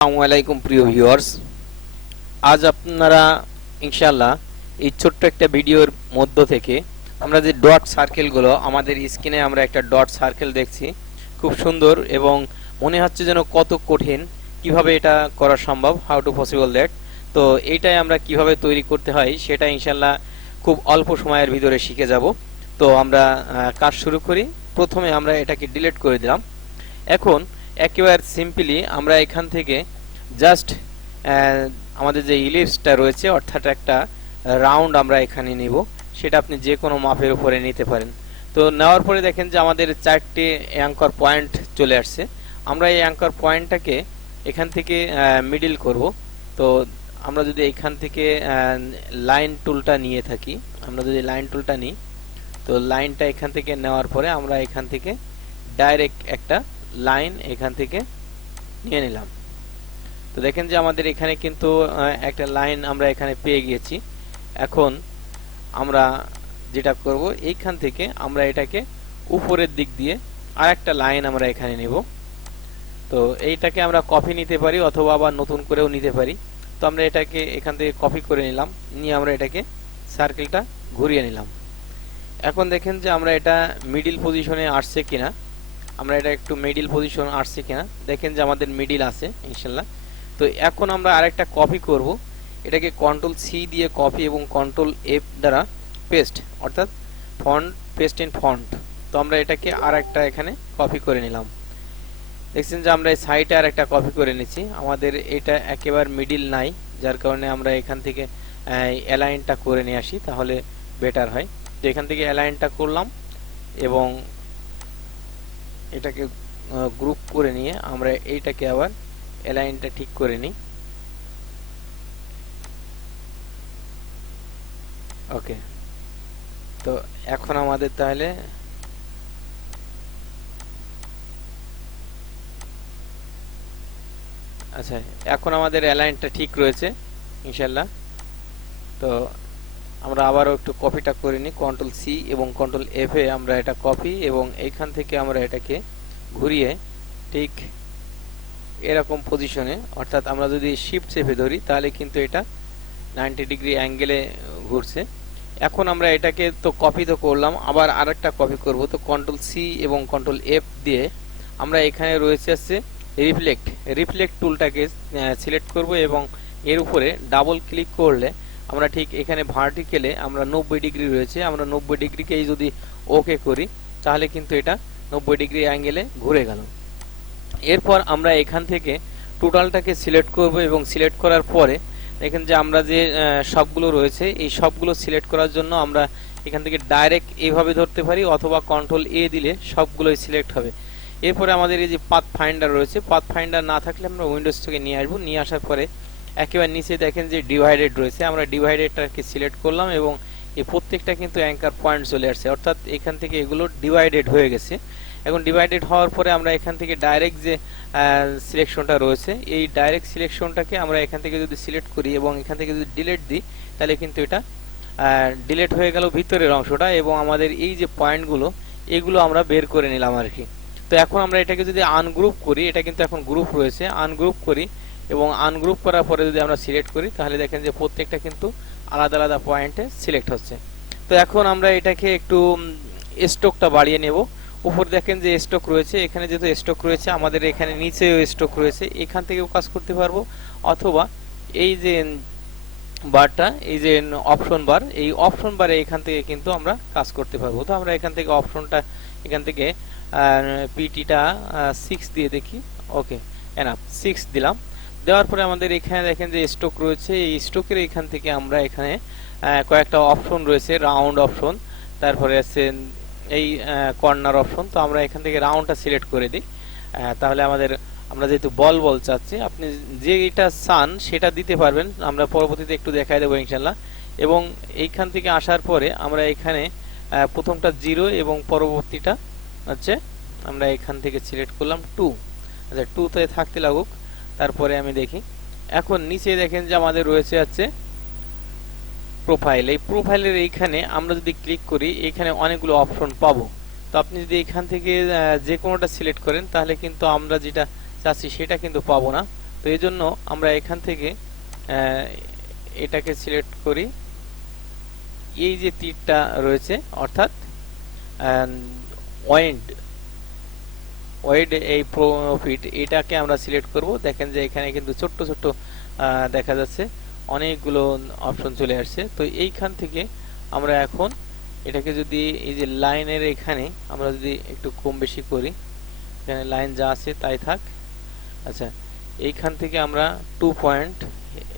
আসসালামু আলাইকুম প্রিয় ভিউয়ার্স, আজ আপনারা ইনশাআল্লাহ এই ছোট্ট একটা ভিডিওর মধ্য থেকে আমরা যে ডট সার্কেলগুলো আমাদের স্ক্রিনে আমরা একটা ডট সার্কেল দেখছি, খুব সুন্দর এবং মনে হচ্ছে যেন কত কঠিন, কিভাবে এটা করা সম্ভব, হাউ টু পসিবল দ্যাট। তো এইটাই আমরা কিভাবে তৈরি করতে হয় সেটা ইনশাআল্লাহ খুব অল্প সময়ের ভিতরে শিখে যাব। তো আমরা কাজ শুরু করি। প্রথমে আমরা এটাকে ডিলিট করে দিলাম। এখন একেবারে সিম্পলি আমরা এখান থেকে জাস্ট আমাদের যে ইলিপসটা রয়েছে অর্থাৎ একটা রাউন্ড আমরা এখানে নিব, সেটা আপনি যে কোনো মাপের উপরে নিতে পারেন। তো নেওয়ার পরে দেখেন যে আমাদের 4টি অ্যাঙ্কর পয়েন্ট চলে আসছে। আমরা এই অ্যাঙ্কর পয়েন্টটাকে এখান থেকে মিডল করব। তো আমরা যদি এখান থেকে লাইন টুলটা নিয়ে থাকি, আমরা যদি লাইন টুলটা নিই, তো লাইনটা এখান থেকে নেওয়ার পরে আমরা এখান থেকে ডাইরেক্ট একটা লাইন এখান থেকে নিয়ে নিলাম। তো দেখেন যে আমাদের এখানে কিন্তু একটা লাইন আমরা এখানে পেয়ে গিয়েছি। এখন আমরা যেটা করব, এইখান থেকে আমরা এটাকে উপরের দিক দিয়ে আরেকটা লাইন আমরা এখানে নেব। তো এইটাকে আমরা কপি নিতে পারি অথবা আবার নতুন করেও নিতে পারি। তো আমরা এটাকে এখান থেকে কপি করে নিলাম, নিয়ে আমরা এটাকে সার্কেলটা ঘুরিয়ে নিলাম। এখন দেখেন যে আমরা এটা মিডল পজিশনে আসছে কিনা, আমরা এটা একটু মিডল পজিশন আসছে কিনা, দেখেন যে আমাদের মিডল আছে ইনশাআল্লাহ। তো এখন আমরা আরেকটা কপি করব, এটাকে কন্ট্রোল সি দিয়ে কপি এবং কন্ট্রোল এফ দ্বারা পেস্ট, অর্থাৎ ফন্ট পেস্ট ইন ফন্ট। তো আমরা এটাকে আরেকটা এখানে কপি করে নিলাম। দেখছেন যে আমরা এই সাইডে আরেকটা কপি করে নিচ্ছি। আমাদের এটা একেবারে মিডল নাই, যার কারণে আমরা এখান থেকে অ্যালাইনটা করে নিয়ে আসি, তাহলে বেটার হয়। তো এখান থেকে অ্যালাইনটা করলাম এবং এটাকে গ্রুপ করে নিয়ে আমরা এইটাকে আবার অ্যালাইনটা ঠিক করে নিই। ওকে, তো এখন আমাদের তাহলে আচ্ছা, এখন আমাদের অ্যালাইনটা ঠিক রয়েছে ইনশাআল্লাহ। তো আমরা আবারও একটু কপিটা করে নিই, কন্ট্রোল সি এবং কন্ট্রোল এফ এ আমরা এটা কপি এবং এইখান থেকে আমরা এটাকে ঘুরিয়ে ঠিক এরকম পজিশনে, অর্থাৎ আমরা যদি শিফট চেপে ধরি তাহলে কিন্তু এটা 90 ডিগ্রি অ্যাঙ্গেলে ঘুরছে। এখন আমরা এটাকে তো কপি তো করলাম, আবার আরেকটা কপি করব। তো কন্ট্রোল সি এবং কন্ট্রোল এফ দিয়ে আমরা এখানে রয়েছে আছে রিফ্লেক্ট টুলটাকে সিলেক্ট করব এবং এর উপরে ডাবল ক্লিক করলে আমরা ঠিক এখানে ভার্টিক্যালে আমরা 90 ডিগ্রি রয়েছে, আমরা 90 ডিগ্রিকেই যদি ওকে করি তাহলে কিন্তু এটা 90 ডিগ্রি অ্যাঙ্গেলে ঘুরে গেল। এরপর আমরা এখান থেকে টোটালটাকে সিলেক্ট করব এবং সিলেক্ট করার পরে দেখেন যে আমরা যে সবগুলো রয়েছে এই সবগুলো সিলেক্ট করার জন্য আমরা এখান থেকে ডাইরেক্ট এইভাবে ধরতে পারি অথবা কন্ট্রোল এ দিলে সবগুলোই সিলেক্ট হবে। এরপরে আমাদের এই যে পাথ ফাইন্ডার রয়েছে, পাথ ফাইন্ডার না থাকলে আমরা উইন্ডোজ থেকে নিয়ে আসবো। নিয়ে আসার পরে একেবারে নিচে দেখেন যে ডিভাইডেড রয়েছে, আমরা ডিভাইডেডটাকে সিলেক্ট করলাম এবং এই প্রত্যেকটা কিন্তু অ্যাঙ্কার পয়েন্ট চলে আসছে, অর্থাৎ এখান থেকে এগুলো ডিভাইডেড হয়ে গেছে। এখন ডিভাইডেড হওয়ার পরে আমরা এখান থেকে ডাইরেক্ট যে সিলেকশনটা রয়েছে এই ডাইরেক্ট সিলেকশনটাকে আমরা এখান থেকে যদি সিলেক্ট করি এবং এখান থেকে যদি ডিলিট দিই তাহলে কিন্তু এটা ডিলিট হয়ে গেল ভিতরের অংশটা এবং আমাদের এই যে পয়েন্টগুলো এগুলো আমরা বের করে নিলাম আর কি। তো এখন আমরা এটাকে যদি আনগ্রুপ করি, এটা কিন্তু এখন গ্রুপ রয়েছে, আনগ্রুপ করি এবং আনগ্রুপ করার পরে যদি আমরা সিলেক্ট করি তাহলে দেখেন যে প্রত্যেকটা কিন্তু আলাদা আলাদা পয়েন্টে সিলেক্ট হচ্ছে। তো এখন আমরা এটাকে একটু স্ট্রোকটা বাড়িয়ে নেব। উপর দেখেন যে স্টক রয়েছে, এখানে যেহেতু স্টক রয়েছে আমাদের এখানে নিচেও স্টক রয়েছে, এখান থেকেও কাজ করতে পারবো অথবা এই যে বারটা, এই যে অপশন বার, এই অপশন বারে এখান থেকে কিন্তু আমরা কাজ করতে পারবো। তো আমরা এখান থেকে অপশনটা এখান থেকে পিটিটা 6 দিয়ে দেখি। ওকে, এনাফ 6 দিলাম। দেওয়ার পরে আমাদের এখানে দেখেন যে স্টক রয়েছে, এই স্টকের এখান থেকে আমরা এখানে কয়েকটা অপশন রয়েছে, রাউন্ড অপশন, তারপরে আছে এই কর্নার অপশন। তো আমরা এখান থেকে রাউন্ডটা সিলেক্ট করে দিই, তাহলে আমরা যেহেতু বল চাচ্ছি, আপনি যেটা চান সেটা দিতে পারবেন, আমরা পরবর্তীতে একটু দেখাই দেবো ইনশাল্লাহ। এবং এইখান থেকে আসার পরে আমরা এখানে প্রথমটা 0 এবং পরবর্তীটা হচ্ছে আমরা এখান থেকে সিলেক্ট করলাম 2। আচ্ছা, 2তে থাকতে লাগুক। তারপরে আমি দেখি, এখন নিচে দেখেন যে আমাদের রয়েছে আছে প্রোফাইল। এই প্রোফাইলের এইখানে আমরা যদি ক্লিক করি এখানে অনেকগুলো অপশন পাবো। তো আপনি যদি এখান থেকে যে কোনোটা সিলেক্ট করেন তাহলে কিন্তু আমরা যেটা চাচ্ছি সেটা কিন্তু পাবো না, তো এই জন্য আমরা এখান থেকে এটাকে সিলেক্ট করি, এই যে তীরটা রয়েছে অর্থাৎ ওয়েড এই প্রফিট এটাকে আমরা সিলেক্ট করব। দেখেন যে এখানে কিন্তু ছোট্ট ছোট্ট দেখা যাচ্ছে অনেকগুলো অপশন চলে আসছে। তো এইখান থেকে আমরা এখন এটাকে যদি এই যে লাইনের এখানে আমরা যদি একটু কম বেশি করি, এখানে লাইন যা আছে তাই থাক। আচ্ছা, এইখান থেকে আমরা 2 পয়েন্ট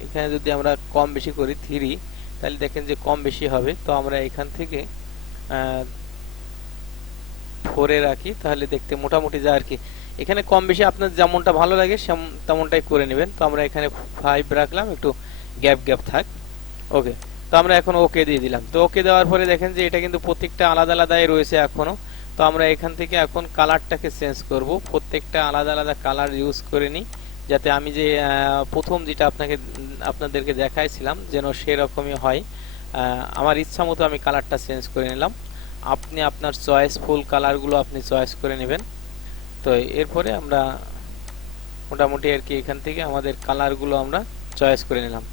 এখানে যদি আমরা কম বেশি করি 3, তাহলে দেখেন যে কম বেশি হবে। তো আমরা এখান থেকে 4 রাখি, তাহলে দেখতে মোটামুটি যা আর কি। এখানে কম বেশি আপনার যেমনটা ভালো লাগে তেমনটাই করে নেবেন। তো আমরা এখানে 5 রাখলাম, একটু গ্যাপ থাক। ওকে, তো আমরা এখন ওকে দিয়ে দিলাম। তো ওকে দেওয়ার পরে দেখেন যে এটা কিন্তু প্রত্যেকটা আলাদা আলাদাই রয়েছে এখনো। তো আমরা এখান থেকে এখন কালারটাকে চেঞ্জ করব, প্রত্যেকটা আলাদা আলাদা কালার ইউজ করে নিই, যাতে আমি যে প্রথম যেটা আপনাদেরকে দেখাইছিলাম যেন সেরকমই হয়। আমার ইচ্ছা মতো আমি কালারটা চেঞ্জ করে নিলাম। আপনি আপনার চয়েসফুল কালারগুলো আপনি চয়েস করে নেবেন। তো এরপরে আমরা মোটামুটি আর কি এখান থেকে আমাদের কালারগুলো আমরা চয়েস করে নিলাম।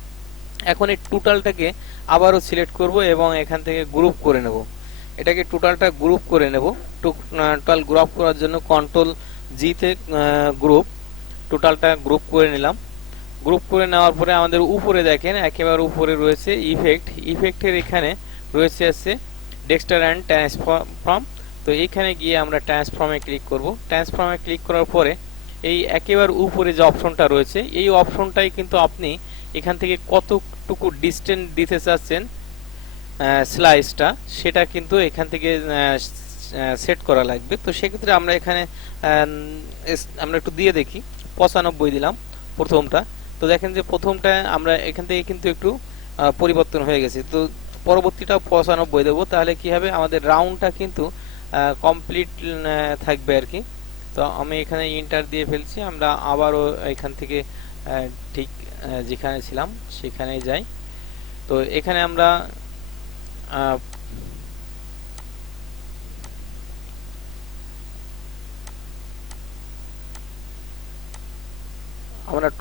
এখন এই টোটালটাকে আবারও সিলেক্ট করব এবং এখান থেকে গ্রুপ করে নেব। এটাকে টোটালটা গ্রুপ করে নেব। টোটাল গ্রুপ করার জন্য কন্ট্রোল জি তে গ্রুপ, টোটালটা গ্রুপ করে নিলাম। গ্রুপ করে নেওয়ার পরে আমাদের উপরে দেখেন একেবারে উপরে রয়েছে ইফেক্টের এখানে রয়েছে আছে টেক্সচার অ্যান্ড ট্রান্সফর্ম। তো এইখানে গিয়ে আমরা ট্রান্সফর্মে ক্লিক করব। ট্রান্সফর্মে ক্লিক করার পরে এই একেবারে উপরে যে অপশনটা রয়েছে এই অপশনটাই কিন্তু আপনি এখান থেকে কতটুকু ডিস্টেন্স দিতে চাচ্ছেন স্লাইসটা, সেটা কিন্তু এখান থেকে সেট করা লাগবে। তো সেক্ষেত্রে আমরা এখানে আমরা একটু দিয়ে দেখি, 95 দিলাম প্রথমটা। তো দেখেন যে প্রথমটা আমরা এখান থেকে কিন্তু একটু পরিবর্তন হয়ে গেছে। তো পরবর্তীটা 95 দেবো, তাহলে কি হবে আমাদের রাউন্ডটা কিন্তু কমপ্লিট থাকবে আর কি। তো আমি এখানে ইন্টার দিয়ে ফেলছি। আমরা আবারও এখান থেকে ঠিক যেখানে ছিলাম সেখানে যাই। তো এখানে আমরা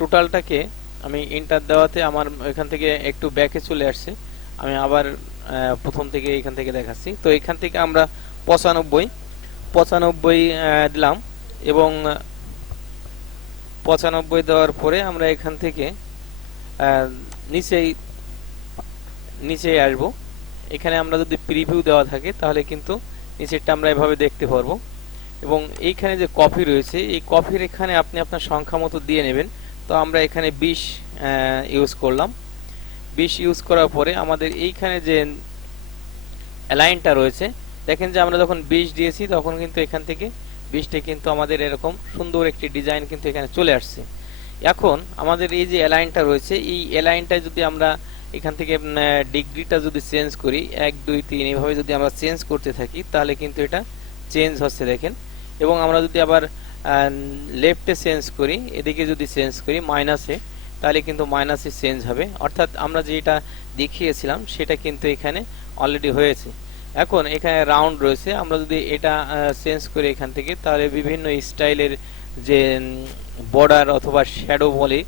টোটালটাকে আমি ইন্টার দেওয়াতে আমার এখান থেকে একটু ব্যাকে চলে আসছে। আমি আবার প্রথম থেকে এখান থেকে দেখাচ্ছি। তো এখান থেকে আমরা 95 দিলাম এবং 95 দেওয়ার পরে আমরা এখান থেকে নিচে আসব। এখানে আমরা যদি প্রিভিউ দেওয়া থাকে তাহলে কিন্তু নিচেরটা আমরা এভাবে দেখতে পারবো। এবং এইখানে যে কপি রয়েছে এই কপির এখানে আপনি আপনার সংখ্যা মতো দিয়ে নেবেন। তো আমরা এখানে 20 ইউজ করলাম। 20 ইউজ করার পরে আমাদের এইখানে যে অ্যালাইনটা রয়েছে দেখেন যে আমরা যখন 20 দিয়েছি তখন কিন্তু এখান থেকে 20টা কিন্তু আমাদের এরকম সুন্দর একটি ডিজাইন কিন্তু এখানে চলে আসছে। এখন আমাদের এই যে অ্যালাইনটা রয়েছে এই অ্যালাইনটা যদি আমরা এখান থেকে ডিগ্রিটা যদি চেঞ্জ করি 1 2 3 এইভাবে যদি আমরা চেঞ্জ করতে থাকি তাহলে কিন্তু এটা চেঞ্জ হচ্ছে দেখেন। এবং আমরা যদি আবার লেফটে চেঞ্জ করি, এদিকে যদি চেঞ্জ করি মাইনাসে, তাহলে কিন্তু মাইনাসে চেঞ্জ হবে। অর্থাৎ আমরা যেটা দেখিয়েছিলাম সেটা কিন্তু এখানে অলরেডি হয়েছে। এখন এখানে রাউন্ড রয়েছে, আমরা যদি এটা চেঞ্জ করি এখান থেকে তাহলে বিভিন্ন স্টাইলের যে বর্ডার অথবা শ্যাডো বলে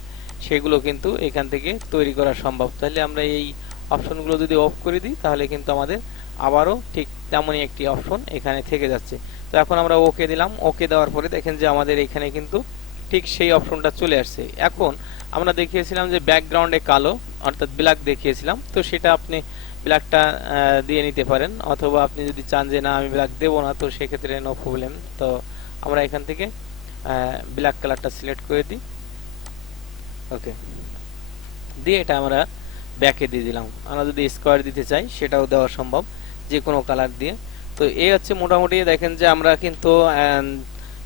সেগুলো কিন্তু এখান থেকে তৈরি করা সম্ভব। তাহলে আমরা এই অপশনগুলো যদি অফ করে দিই তাহলে কিন্তু আমাদের আবারও ঠিক তেমনই একটি অপশন এখানে থেকে যাচ্ছে। তো এখন আমরা ওকে দিলাম। ওকে দেওয়ার পরে দেখেন যে আমাদের এখানে কিন্তু ঠিক সেই অপশনটা চলে আসছে। এখন আমরা দেখিয়েছিলাম যে ব্যাকগ্রাউন্ডে কালো অর্থাৎ ব্ল্যাক দেখিয়েছিলাম, তো সেটা আপনি ব্ল্যাকটা দিয়ে নিতে পারেন, অথবা আপনি যদি চান যে না আমি ব্ল্যাক দেবো না তো সেক্ষেত্রে নো প্রবলেম। তো আমরা এখান থেকে ব্ল্যাক কালারটা সিলেক্ট করে দিই। ওকে দিয়ে এটা আমরা ব্যাকে দিয়ে দিলাম। আমরা যদি স্কোয়ার দিতে চাই সেটাও দেওয়া সম্ভব যে কোনো কালার দিয়ে। তো এই হচ্ছে মোটামুটি দেখেন যে আমরা কিন্তু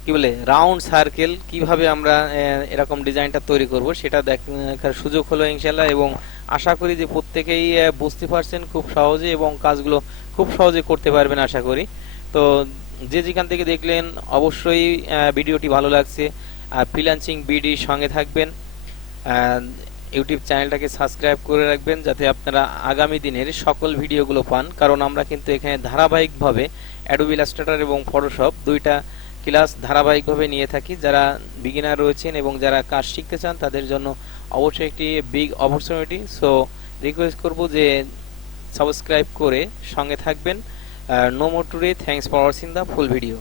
কি বলে রাউন্ড সার্কেল কিভাবে আমরা এরকম ডিজাইনটা তৈরি করব সেটা দেখার সুযোগ হলো ইনশাআল্লাহ। এবং আশা করি যে প্রত্যেকেই বুঝতে পারছেন খুব সহজে এবং কাজগুলো খুব সহজে করতে পারবেন আশা করি। তো যে যেখান থেকে দেখলেন অবশ্যই ভিডিওটি ভালো লাগছে আর ফ্রিল্যান্সিং বিডির সঙ্গে থাকবেন। ইউটিউব চ্যানেলটাকে সাবস্ক্রাইব করে রাখবেন যাতে আপনারা আগামী দিনের সকল ভিডিওগুলো পান, কারণ আমরা কিন্তু এখানে ধারাবাহিকভাবে অ্যাডোবি ইলাস্ট্রেটর এবং ফটোশপ দুইটা ক্লাস ধারাবাহিকভাবে নিয়ে থাকি। যারা বিগিনার রয়েছেন এবং যারা কাজ শিখতে চান তাদের জন্য অবশ্যই একটি বিগ অপরচুনিটি। সো রিকোয়েস্ট করব যে সাবস্ক্রাইব করে সঙ্গে থাকবেন। No more today, thanks for watching the full video.